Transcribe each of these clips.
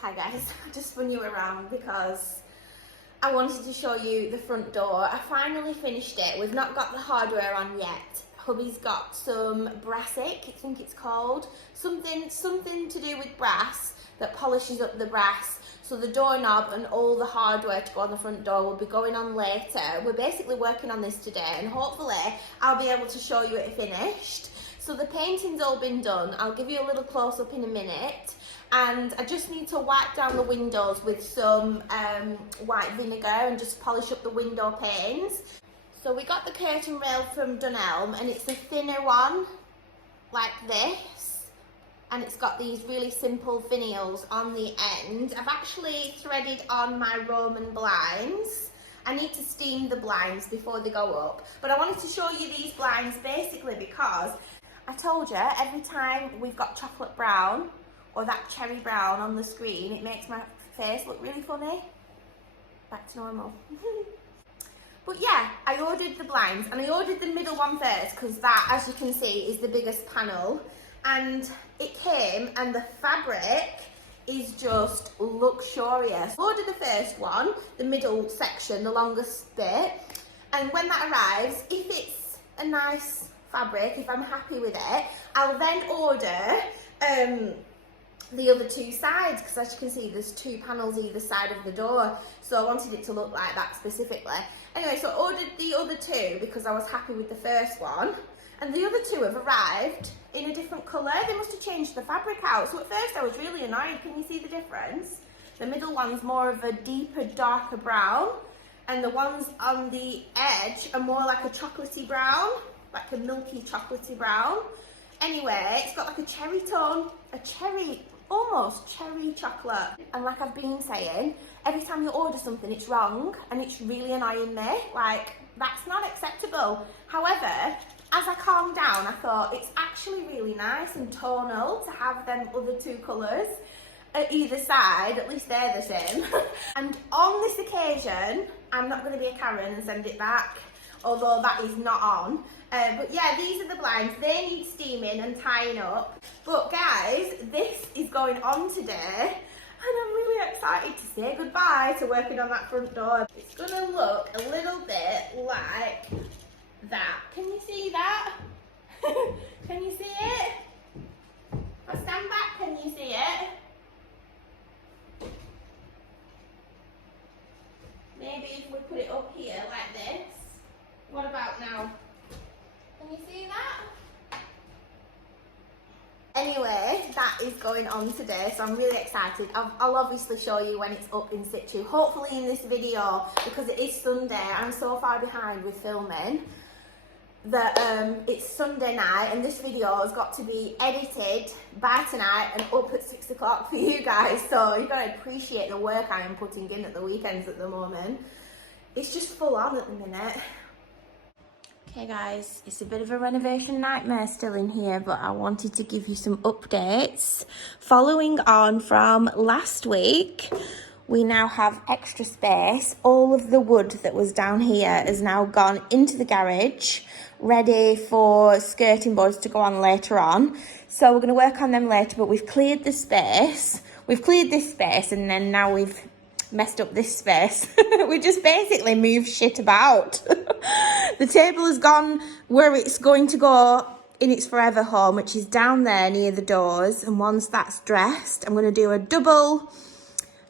Hi guys, I just spun you around because I wanted to show you the front door. I finally finished it. We've not got the hardware on yet. Hubby's got some brassic, I think it's called. Something to do with brass that polishes up the brass. So the doorknob and all the hardware to go on the front door will be going on later. We're basically working on this today and hopefully I'll be able to show you it finished. So the painting's all been done. I'll give you a little close up in a minute. And I just need to wipe down the windows with some white vinegar and just polish up the window panes. So we got the curtain rail from Dunelm and it's a thinner one like this, and it's got these really simple finials on the end. I've actually threaded on my Roman blinds. I need to steam the blinds before they go up, but I wanted to show you these blinds basically because I told you every time we've got chocolate brown or that cherry brown on the screen, it makes my face look really funny. Back to normal. But yeah, I ordered the blinds and I ordered the middle one first because that, as you can see, is the biggest panel. And it came and the fabric is just luxurious. I ordered the first one, the middle section, the longest bit. And when that arrives, if it's a nice fabric, if I'm happy with it, I'll then order the other two sides, because as you can see there's two panels either side of the door, so I wanted it to look like that specifically. Anyway, so I ordered the other two because I was happy with the first one, and the other two have arrived in a different colour. They must have changed the fabric out, so at first I was really annoyed. Can you see the difference? The middle one's more of a deeper, darker brown, and the ones on the edge are more like a chocolatey brown, like a milky chocolatey brown. Anyway, it's got like a cherry tone, a cherry, almost cherry chocolate. And like I've been saying, every time you order something it's wrong and it's really annoying me. Like, that's not acceptable. However, as I calmed down, I thought it's actually really nice and tonal to have them other two colours at either side. At least they're the same. And on this occasion, I'm not going to be a Karen and send it back, although that is not on. But yeah, these are the blinds. They need steaming and tying up. But guys, this is going on today and I'm really excited to say goodbye to working on that front door. It's gonna look a little bit like that. Can you see that? Can you see it? I'll stand back, can you see it? Maybe if we put it up here like this. What about now? Can you see that? Anyway, that is going on today, so I'm really excited. I'll obviously show you when it's up in situ, hopefully in this video, because it is Sunday. I'm so far behind with filming that it's Sunday night and this video has got to be edited by tonight and up at 6 o'clock for you guys, so you've got to appreciate the work I am putting in at the weekends at the moment. It's just full on at the minute. Okay guys, it's a bit of a renovation nightmare still in here, but I wanted to give you some updates. Following on from last week, we now have extra space. All of the wood that was down here has now gone into the garage, ready for skirting boards to go on later on. So we're going to work on them later, but we've cleared the space. We've cleared this space and then now we've messed up this space. We just basically moved shit about. The table has gone where it's going to go in its forever home, which is down there near the doors. And once that's dressed, I'm going to do a double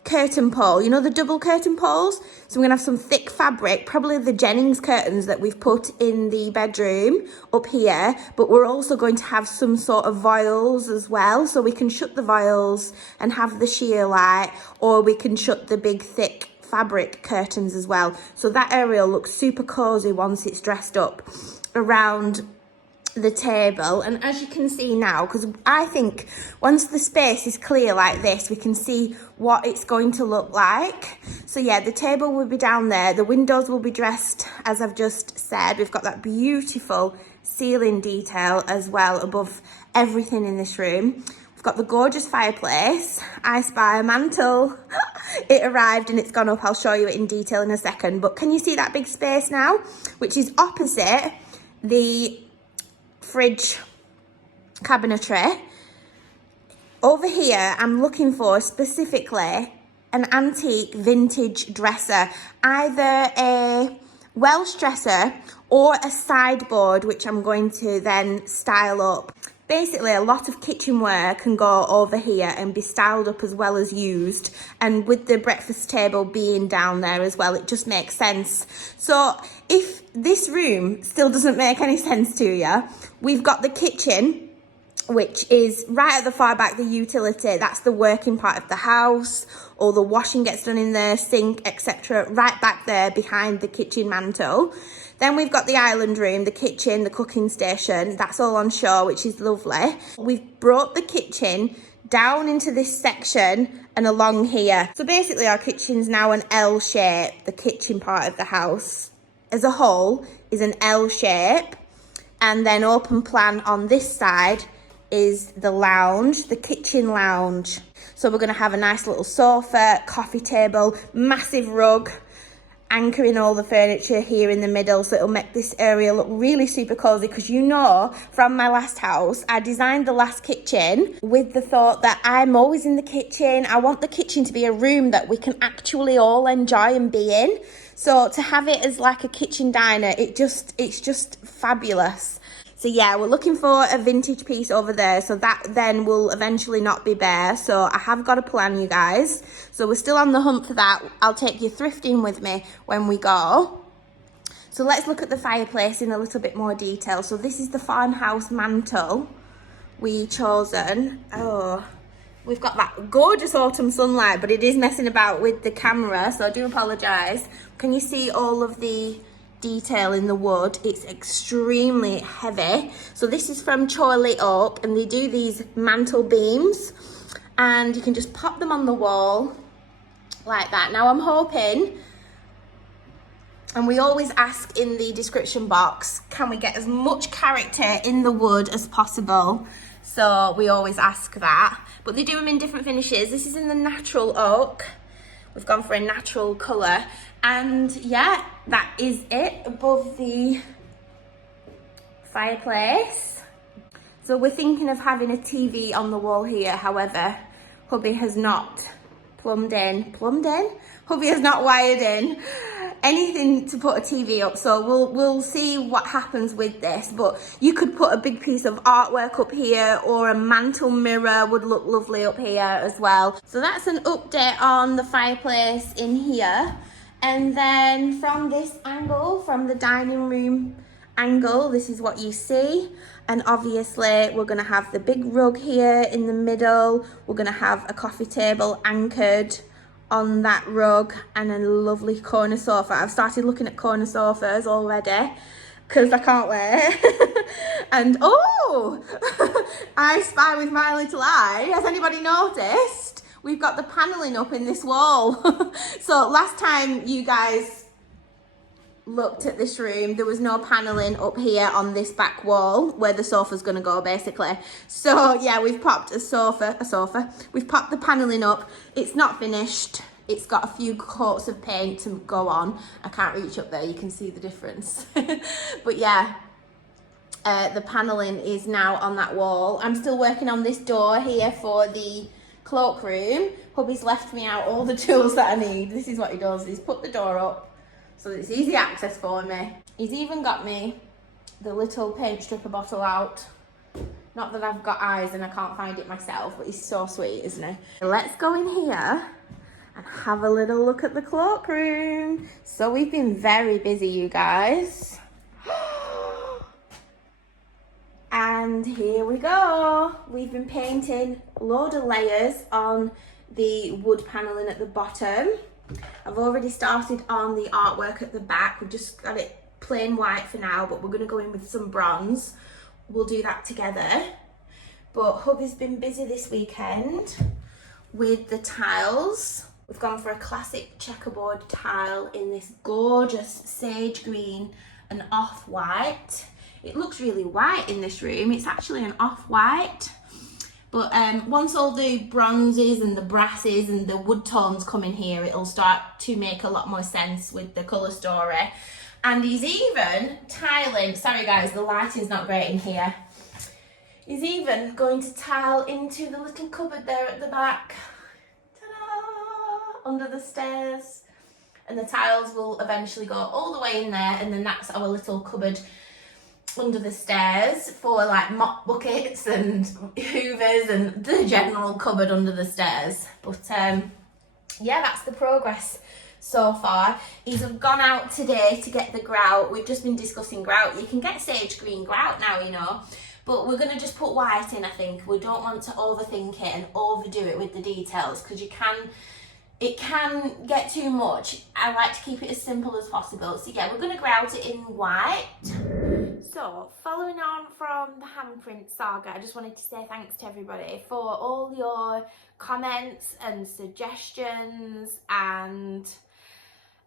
curtain pole. You know the double curtain poles? So I'm going to have some thick fabric, probably the Jennings curtains that we've put in the bedroom up here, but we're also going to have some sort of voiles as well, so we can shut the voiles and have the sheer light, or we can shut the big thick fabric curtains as well. So that area will look super cozy once it's dressed up around the table. And as you can see now, because I think once the space is clear like this, we can see what it's going to look like. So yeah, the table will be down there, the windows will be dressed as I've just said. We've got that beautiful ceiling detail as well above everything in this room. We've got the gorgeous fireplace. I spy a mantle. It arrived and it's gone up. I'll show you it in detail in a second, but can you see that big space now, which is opposite the fridge cabinetry? Over here, I'm looking for specifically an antique vintage dresser, either a Welsh dresser or a sideboard, which I'm going to then style up. Basically, a lot of kitchenware can go over here and be styled up as well as used. And with the breakfast table being down there as well, it just makes sense. So if this room still doesn't make any sense to you, we've got the kitchen, which is right at the far back, the utility. That's the working part of the house. All the washing gets done in there, sink, etc. right back there behind the kitchen mantle. Then we've got the island room, the kitchen, the cooking station. That's all on shore, which is lovely. We've brought the kitchen down into this section and along here. So basically our kitchen's now an L shape. The kitchen part of the house as a whole is an L shape. And then open plan on this side is the lounge, the kitchen lounge. So we're gonna have a nice little sofa, coffee table, massive rug, anchoring all the furniture here in the middle, so it'll make this area look really super cozy. Because you know, from my last house, I designed the last kitchen with the thought that I'm always in the kitchen. I want the kitchen to be a room that we can actually all enjoy and be in. So to have it as like a kitchen diner, it's just fabulous. So yeah, we're looking for a vintage piece over there, so that then will eventually not be bare. So I have got a plan, you guys. So we're still on the hunt for that. I'll take you thrifting with me when we go. So let's look at the fireplace in a little bit more detail. So this is the farmhouse mantle we chosen. Oh, we've got that gorgeous autumn sunlight, but it is messing about with the camera, so I do apologise. Can you see all of the detail in the wood? It's extremely heavy. So this is from Chorley Oak, and they do these mantle beams, and you can just pop them on the wall like that. Now I'm hoping, and we always ask in the description box, can we get as much character in the wood as possible? So we always ask that, but they do them in different finishes. This is in the natural oak. We've gone for a natural colour, and yeah, that is it above the fireplace. So we're thinking of having a TV on the wall here. However, hubby has not hubby has not wired in anything to put a TV up, so we'll see what happens with this. But you could put a big piece of artwork up here, or a mantle mirror would look lovely up here as well. So that's an update on the fireplace in here. And then from this angle, from the dining room angle, this is what you see. And obviously we're gonna have the big rug here in the middle. We're gonna have a coffee table anchored on that rug, and a lovely corner sofa. I've started looking at corner sofas already because I can't wait. And oh, I spy with my little eye. Has anybody noticed? We've got the paneling up in this wall. So last time you guys looked at this room, there was no paneling up here on this back wall where the sofa's gonna go, basically. So yeah, we've popped we've popped the paneling up. It's not finished. It's got a few coats of paint to go on. I can't reach up there, you can see the difference. But yeah, the paneling is now on that wall. I'm still working on this door here for the cloakroom. Hubby's left me out all the tools that I need. This is what he does, he's put the door up so it's easy access for me. He's even got me the little paint stripper bottle out. Not that I've got eyes and I can't find it myself, but he's so sweet, isn't he? Let's go in here and have a little look at the cloakroom. So we've been very busy, you guys. And here we go. We've been painting a load of layers on the wood paneling at the bottom. I've already started on the artwork at the back. We've just got it plain white for now, but we're going to go in with some bronze. We'll do that together. But hubby's been busy this weekend with the tiles. We've gone for a classic checkerboard tile in this gorgeous sage green and off-white. It looks really white in this room. It's actually an off-white. But once all the bronzes and the brasses and the wood tones come in here, it'll start to make a lot more sense with the colour story. And he's even tiling, sorry guys, the lighting's not great in here. He's even going to tile into the little cupboard there at the back. Ta-da! Under the stairs. And the tiles will eventually go all the way in there, and then that's our little cupboard under the stairs for like mop buckets and hoovers and the general cupboard under the stairs. But yeah, that's the progress so far. He's gone out today to get the grout. We've just been discussing grout. You can get sage green grout now, you know, but we're going to just put white in, I think. We don't want to overthink it and overdo it with the details, because it can get too much. I like to keep it as simple as possible. So yeah, we're going to grout it in white. So, following on from the handprint saga, I just wanted to say thanks to everybody for all your comments and suggestions, and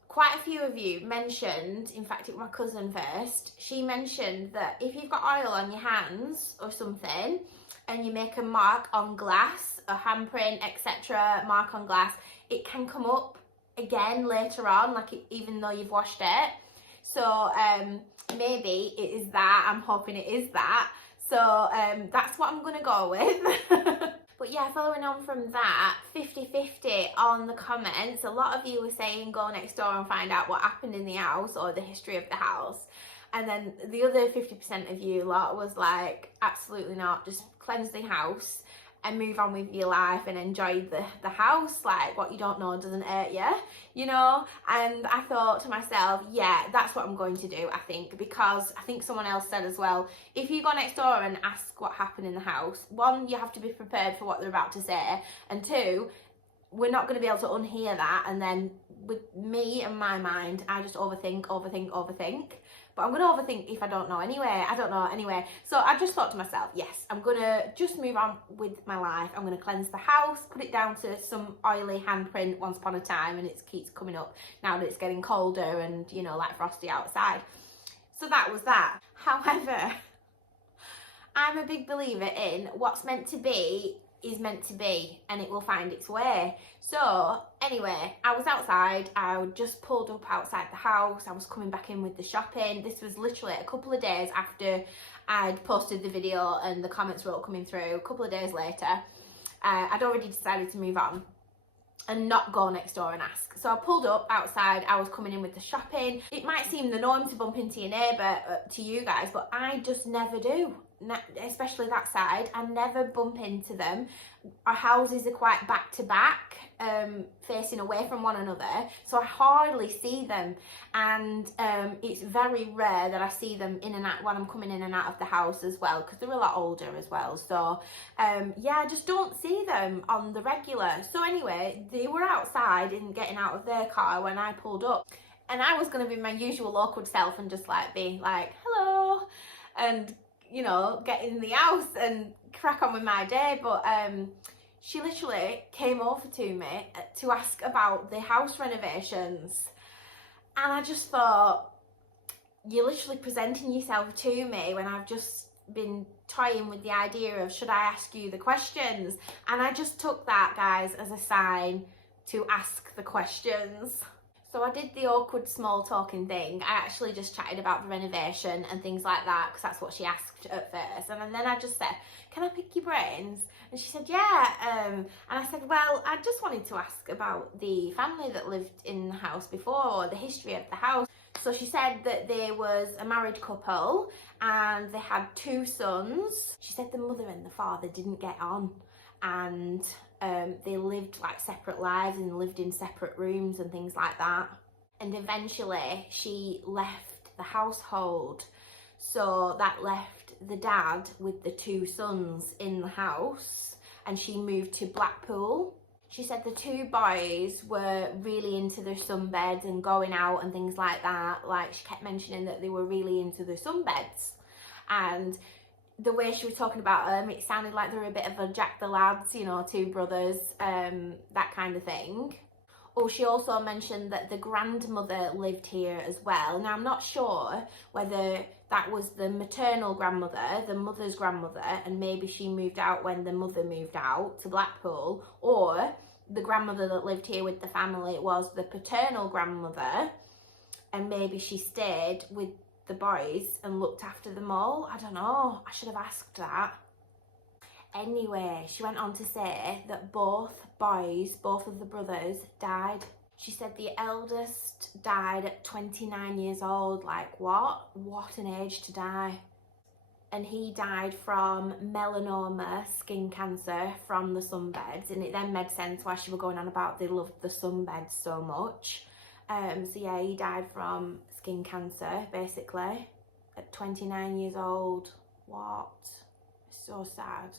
quite a few of you mentioned, in fact it was my cousin first, she mentioned that if you've got oil on your hands or something and you make a mark on glass, a handprint, etc., mark on glass, it can come up again later on, like even though you've washed it. So maybe it is that. I'm hoping it is that. So that's what I'm going to go with. But yeah, following on from that, 50-50 on the comments. A lot of you were saying go next door and find out what happened in the house or the history of the house. And then the other 50% of you lot was like, absolutely not, just cleanse the house and move on with your life and enjoy the house. Like, what you don't know doesn't hurt you, you know? And I thought to myself, yeah, that's what I'm going to do, I think, because I think someone else said as well, if you go next door and ask what happened in the house, one, you have to be prepared for what they're about to say, and two, we're not going to be able to unhear that. And then with me and my mind, I just overthink. But I'm going to overthink if I don't know anyway. I don't know anyway. So I just thought to myself, yes, I'm going to just move on with my life. I'm going to cleanse the house, put it down to some oily handprint once upon a time, and it keeps coming up now that it's getting colder and, you know, like frosty outside. So that was that. However, I'm a big believer in what's meant to be is meant to be, and it will find its way. So anyway, I was outside, I just pulled up outside the house, I was coming back in with the shopping. This was literally a couple of days after I'd posted the video and the comments were all coming through. A couple of days later, I'd already decided to move on and not go next door and ask. So I pulled up outside, I was coming in with the shopping. It might seem the norm to bump into your neighbour, to you guys, but I just never do. Especially that side, I never bump into them. Our houses are quite back to back, facing away from one another, so I hardly see them, and it's very rare that I see them in and out when I'm coming in and out of the house as well, because they're a lot older as well. So yeah, I just don't see them on the regular. So anyway, they were outside and getting out of their car when I pulled up, and I was going to be my usual awkward self and just like be like hello and, you know, get in the house and crack on with my day. But she literally came over to me to ask about the house renovations, and I just thought, you're literally presenting yourself to me when I've just been toying with the idea of should I ask you the questions. And I just took that, guys, as a sign to ask the questions. So I did the awkward small talking thing. I actually just chatted about the renovation and things like that, because that's what she asked at first. And then I just said, can I pick your brains? And she said, yeah. And I said, well, I just wanted to ask about the family that lived in the house before, or the history of the house. So she said that there was a married couple and they had 2 sons. She said the mother and the father didn't get on, and they lived like separate lives and lived in separate rooms and things like that. And eventually she left the household, so that left the dad with the 2 sons in the house, and she moved to Blackpool. She said the 2 boys were really into their sunbeds and going out and things like that. Like, she kept mentioning that they were really into their sunbeds, and the way she was talking about them, it sounded like they were a bit of a Jack the Lads, you know, 2 brothers, that kind of thing. Oh, she also mentioned that the grandmother lived here as well. Now, I'm not sure whether that was the maternal grandmother, the mother's grandmother, and maybe she moved out when the mother moved out to Blackpool, or the grandmother that lived here with the family was the paternal grandmother, and maybe she stayed with the boys and looked after them all. I don't know. I should have asked that. Anyway, she went on to say that both of the brothers died. She said the eldest died at 29 years old. Like, what an age to die. And he died from melanoma, skin cancer, from the sunbeds. And it then made sense why she was going on about they loved the sunbeds so much. So yeah, he died from skin cancer, basically, at 29 years old. What? So sad.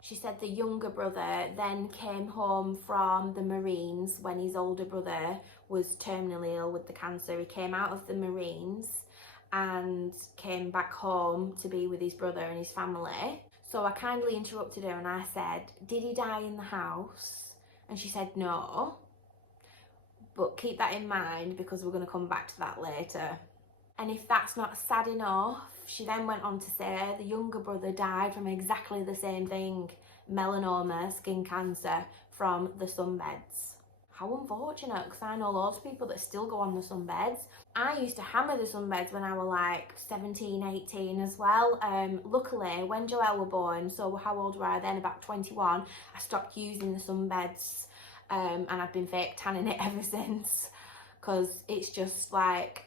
She said the younger brother then came home from the Marines when his older brother was terminally ill with the cancer. He came out of the Marines and came back home to be with his brother and his family. So I kindly interrupted her and I said, did he die in the house? And she said no, but keep that in mind because we're going to come back to that later. And if that's not sad enough, she then went on to say the younger brother died from exactly the same thing, melanoma, skin cancer, from the sunbeds. How unfortunate, because I know loads of people that still go on the sunbeds. I used to hammer the sunbeds when I was like 17, 18 as well. Luckily, when Joelle was born, so how old were I then? About 21, I stopped using the sunbeds, and I've been fake tanning it ever since, because it's just like,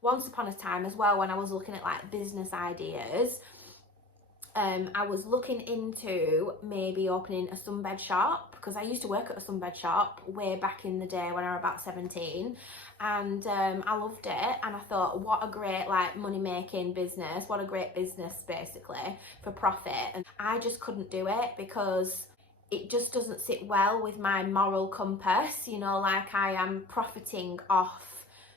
once upon a time as well, when I was looking at like business ideas, I was looking into maybe opening a sunbed shop, because I used to work at a sunbed shop way back in the day when I was about 17, and I loved it, and I thought, what a great like money making business, what a great business basically for profit. And I just couldn't do it because it just doesn't sit well with my moral compass, you know, like I am profiting off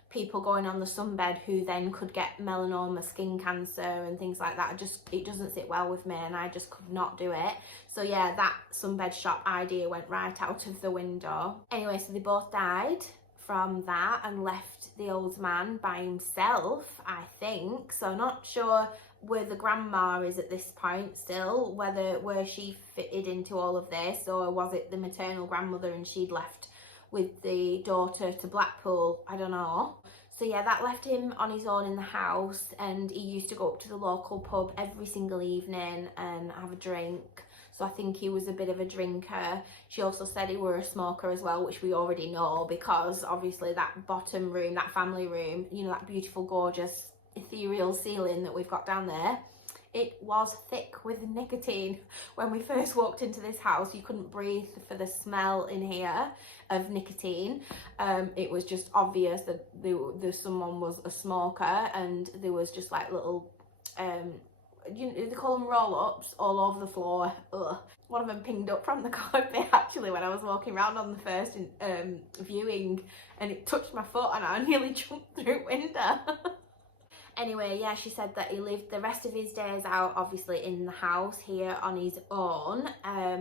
people going on the sunbed who then could get melanoma, skin cancer and things like that. It doesn't sit well with me, and I just could not do it. So yeah, that sunbed shop idea went right out of the window. Anyway, so they both died from that and left the old man by himself, I think. So not sure where the grandma is at this point still, where she fitted into all of this, or was it the maternal grandmother and she'd left with the daughter to Blackpool, I don't know. So yeah, that left him on his own in the house, and he used to go up to the local pub every single evening and have a drink. So I think he was a bit of a drinker. She also said he were a smoker as well, which we already know, because obviously that bottom room, that family room, you know, that beautiful, gorgeous, ethereal ceiling that we've got down there, it was thick with nicotine. When we first walked into this house, you couldn't breathe for the smell in here of nicotine. It was just obvious that someone was a smoker, and there was just like little, they call them roll-ups all over the floor. Ugh. One of them pinged up from the carpet actually when I was walking around on the first viewing, and it touched my foot and I nearly jumped through a window. Anyway, yeah, she said that he lived the rest of his days out, obviously, in the house here on his own,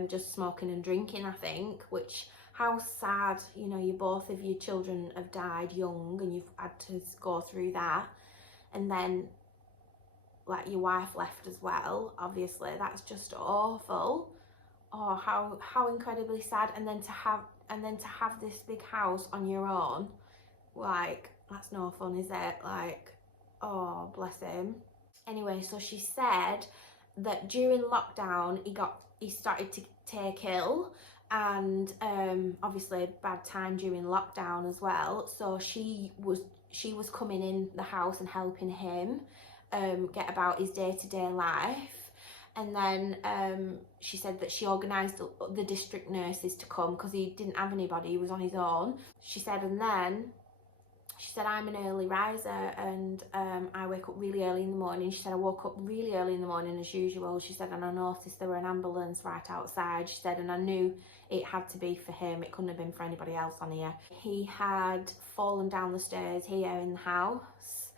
just smoking and drinking, I think, which, how sad, you know, both of your children have died young and you've had to go through that. And then, like, your wife left as well, obviously, that's just awful. Oh, how incredibly sad. And then to have this big house on your own, like, that's no fun, is it? Like, oh, bless him. Anyway, so she said that during lockdown he started to take ill, and obviously bad time during lockdown as well. So she was coming in the house and helping him get about his day-to-day life. And then she said that she organised the district nurses to come because he didn't have anybody, he was on his own. She said, and then she said, I'm an early riser, and I wake up really early in the morning. She said, I woke up really early in the morning as usual. She said, and I noticed there were an ambulance right outside. She said, and I knew it had to be for him. It couldn't have been for anybody else on here. He had fallen down the stairs here in the house,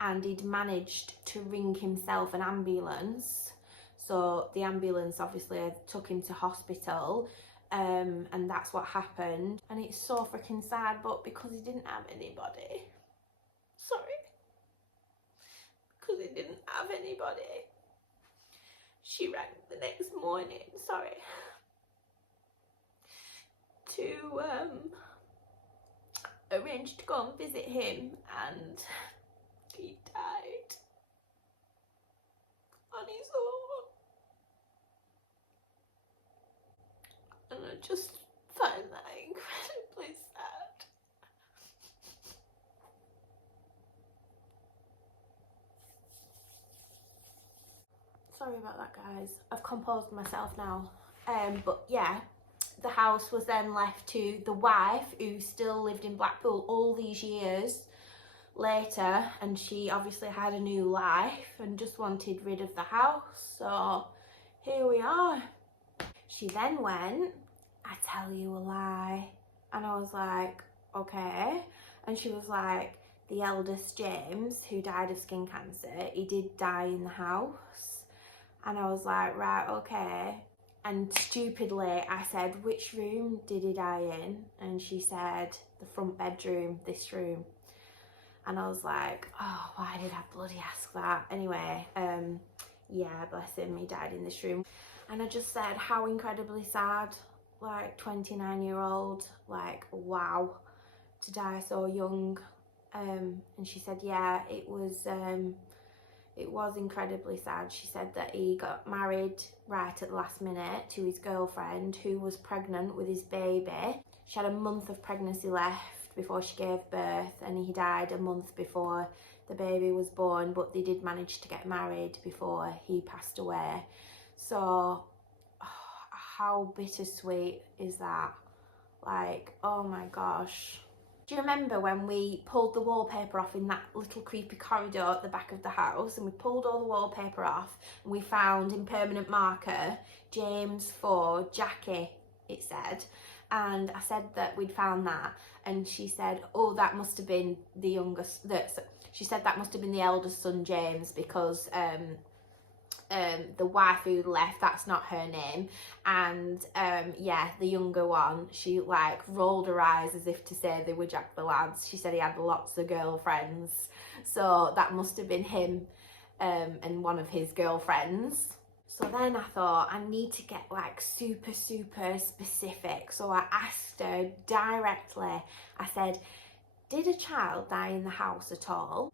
and he'd managed to ring himself an ambulance. So the ambulance obviously took him to hospital. And that's what happened, and it's so freaking sad, but because he didn't have anybody, she rang the next morning, to arrange to go and visit him, and he died on his own. and I just find that incredibly sad. Sorry about that, guys. I've composed myself now. But yeah, the house was then left to the wife, who still lived in Blackpool all these years later, and she obviously had a new life and just wanted rid of the house. So here we are. She then went, I tell you a lie. And I was like, okay. And she was like, the eldest James, who died of skin cancer, he did die in the house. And I was like, right, okay. And stupidly, I said, which room did he die in? And she said, the front bedroom, this room. And I was like, oh, why did I bloody ask that? Anyway, yeah, bless him, he died in this room. And I just said, how incredibly sad, like 29-year-old, like, wow, to die so young. And she said, yeah, it was incredibly sad. She said that he got married right at the last minute to his girlfriend, who was pregnant with his baby. She had a month of pregnancy left before she gave birth, and he died a month before the baby was born, but they did manage to get married before he passed away. So how bittersweet is that? Like, oh my gosh. Do you remember when we pulled the wallpaper off in that little creepy corridor at the back of the house, and we pulled all the wallpaper off and we found in permanent marker James for Jackie, it said, and I said that we'd found that, and she said, oh, that must have been the youngest, she said that must have been the eldest son James, because the wife who left, that's not her name. And yeah, the younger one, she like rolled her eyes as if to say they were Jack the Lads. She said he had lots of girlfriends, so that must have been him and one of his girlfriends. So then I thought, I need to get like super specific. So I asked her directly, I said, did a child die in the house at all?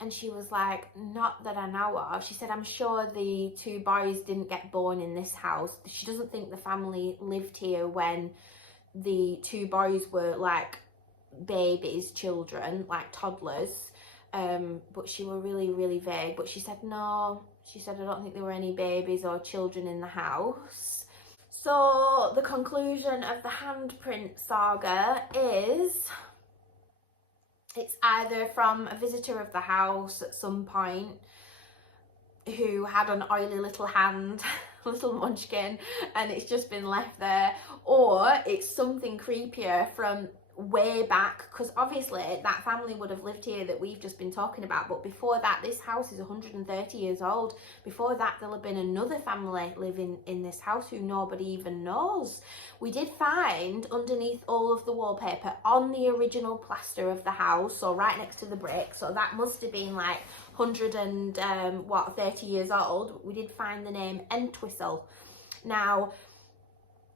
And she was like, not that I know of. She said, I'm sure the two boys didn't get born in this house. She doesn't think the family lived here when the two boys were like babies, children, like toddlers. But she were really vague. But she said, no. She said, I don't think there were any babies or children in the house. So the conclusion of the handprint saga is, it's either from a visitor of the house at some point who had an oily little hand, little munchkin, and it's just been left there, or it's something creepier from way back, because obviously that family would have lived here that we've just been talking about, but before that, this house is 130 years old. Before that, there'll have been another family living in this house who nobody even knows. We did find underneath all of the wallpaper on the original plaster of the house, so right next to the brick, so that must have been like 30 years old, we did find the name Entwistle. Now,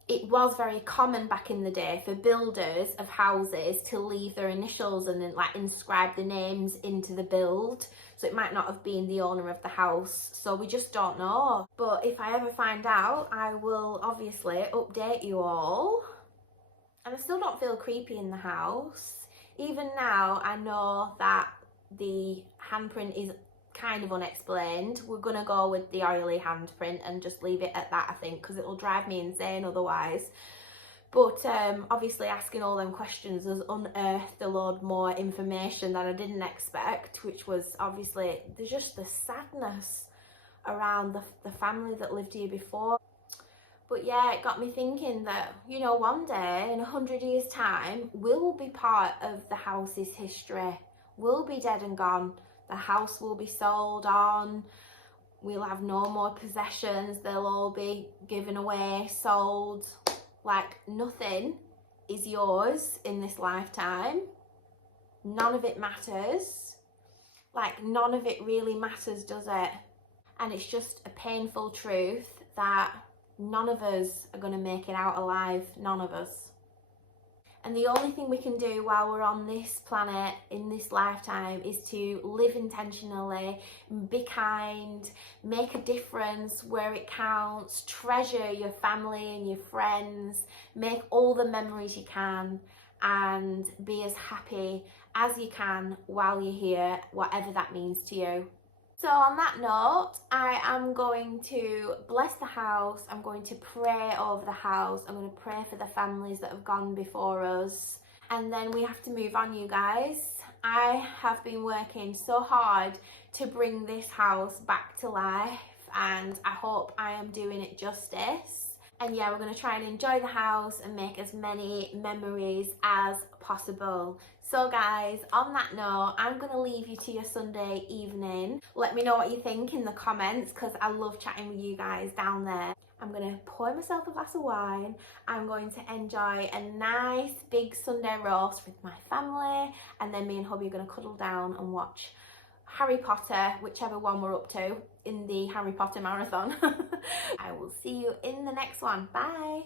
it was very common back in the day for builders of houses to leave their initials and then like inscribe the names into the build. So it might not have been the owner of the house. So we just don't know. But if I ever find out, I will obviously update you all. And I still don't feel creepy in the house. Even now, I know that the handprint is kind of unexplained. We're gonna go with the oily handprint and just leave it at that, I think, because it'll drive me insane otherwise. But obviously asking all them questions has unearthed a lot more information that I didn't expect, which was obviously there's just the sadness around the family that lived here before. But yeah, it got me thinking that, you know, one day in 100 years time, we'll be part of the house's history. We'll be dead and gone. The house will be sold on, we'll have no more possessions, they'll all be given away, sold, like nothing is yours in this lifetime. None of it matters. Like none of it really matters, does it? And it's just a painful truth that none of us are going to make it out alive, none of us. And the only thing we can do while we're on this planet in this lifetime is to live intentionally, be kind, make a difference where it counts, treasure your family and your friends, make all the memories you can, and be as happy as you can while you're here, whatever that means to you. So on that note, I am going to bless the house. I'm going to pray over the house. I'm going to pray for the families that have gone before us. And then we have to move on, you guys. I have been working so hard to bring this house back to life, and I hope I am doing it justice. And yeah, we're going to try and enjoy the house and make as many memories as possible. So guys, on that note, I'm going to leave you to your Sunday evening. Let me know what you think in the comments, because I love chatting with you guys down there. I'm going to pour myself a glass of wine. I'm going to enjoy a nice big Sunday roast with my family, and then me and hubby are going to cuddle down and watch Harry Potter, whichever one we're up to in the Harry Potter marathon. I will see you in the next one. Bye.